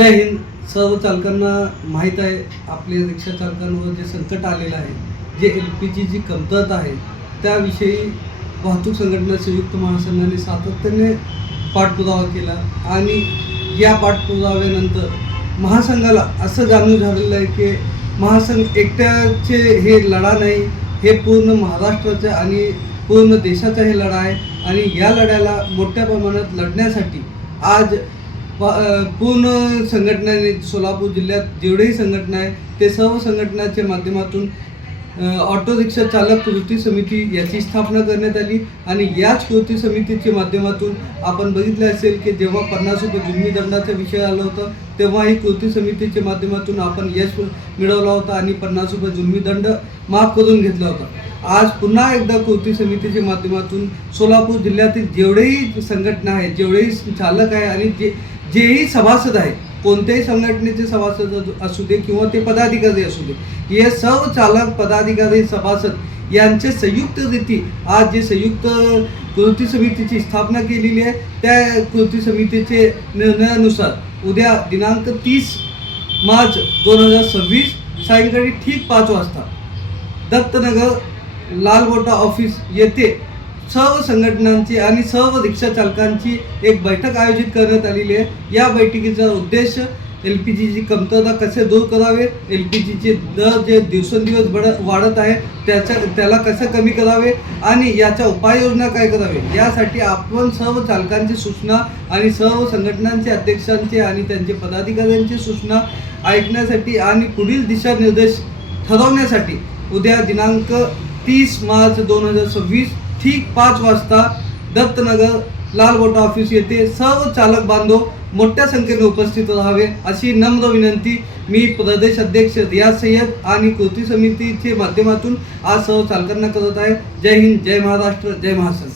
जय हिंद. सर्व चालकांना माहीत आहे आपले रिक्षा चालकांवर जे संकट आलेलं आहे, जे LPG जी कमतरता आहे त्याविषयी वाहतूक संघटना संयुक्त महासंघाने सातत्याने पाठपुरावा केला आणि या पाठपुराव्यानंतर महासंघाला असं जाणून झालेलं आहे की महासंघ एकट्याचे हे लढा नाही, हे पूर्ण महाराष्ट्राचा आणि पूर्ण देशाचा हे लढा आहे आणि या लढ्याला मोठ्या प्रमाणात लढण्यासाठी आज पूर्ण संघटनाने सोलापूर जिल्ह्यात जेवढेही संघटना आहे ते सर्व संघटनाच्या माध्यमातून ऑटो रिक्षा चालक कृती समिती याची स्थापना करण्यात आली आणि याच कृती समितीच्या माध्यमातून आपण बघितले असेल की जेव्हा 50 रुपये जुलमी दंडाचा विषय आला होता तेव्हा ही कृती समितीच्या माध्यमातून आपण यश मिळवला होता आणि 50 रुपये जुलमी दंड माफ करून घेतला होता. आज पुन्हा एकदा कृती समितीच्या माध्यमातून सोलापूर जिल्ह्यातील जेवढेही संघटना आहेत, जेवढेही चालक आहे आणि जेही सभासद आहे, कोणत्याही संघटनेचे सभासद असू दे किंवा ते पदाधिकारी असू दे, हे सर्व चालक पदाधिकारी सभासद यांचे संयुक्तरीती आज जे संयुक्त कृती समितीची स्थापना केलेली आहे त्या कृती समितीचे निर्णयानुसार उद्या दिनांक 30 मार्च 2026 सायंकाळी ठीक 5 वाजता दत्तनगर लालगोटा ऑफिस येथे सर्व संघटनांची आणि सर्व रिक्षा चालकांची एक बैठक आयोजित करण्यात आलेली आहे. या बैठकीचा उद्देश LPGची कमतरता कसे दूर करावे, LPGचे दर जे दिवसेंदिवस वाढत आहे त्याला कसं कमी करावे आणि याच्या उपाययोजना काय करावे यासाठी आपण सर्व चालकांची सूचना आणि सर्व संघटनांचे अध्यक्षांचे आणि त्यांचे पदाधिकाऱ्यांची सूचना ऐकण्यासाठी आणि पुढील दिशानिर्देश ठरवण्यासाठी उद्या दिनांक 30 मार्च 2026 ठीक 5 वाजता दत्तनगर लालगोटा ऑफिस येथे सर्व चालक बांधव मोठ्या संख्येने उपस्थित राहावे अशी नम्र विनंती मी प्रदेश अध्यक्ष रियाज सय्यद आणि कृती समितीच्या माध्यमातून आज सर्व चालकांना करत आहे. जय हिंद, जय महाराष्ट्र, जय महासंघ.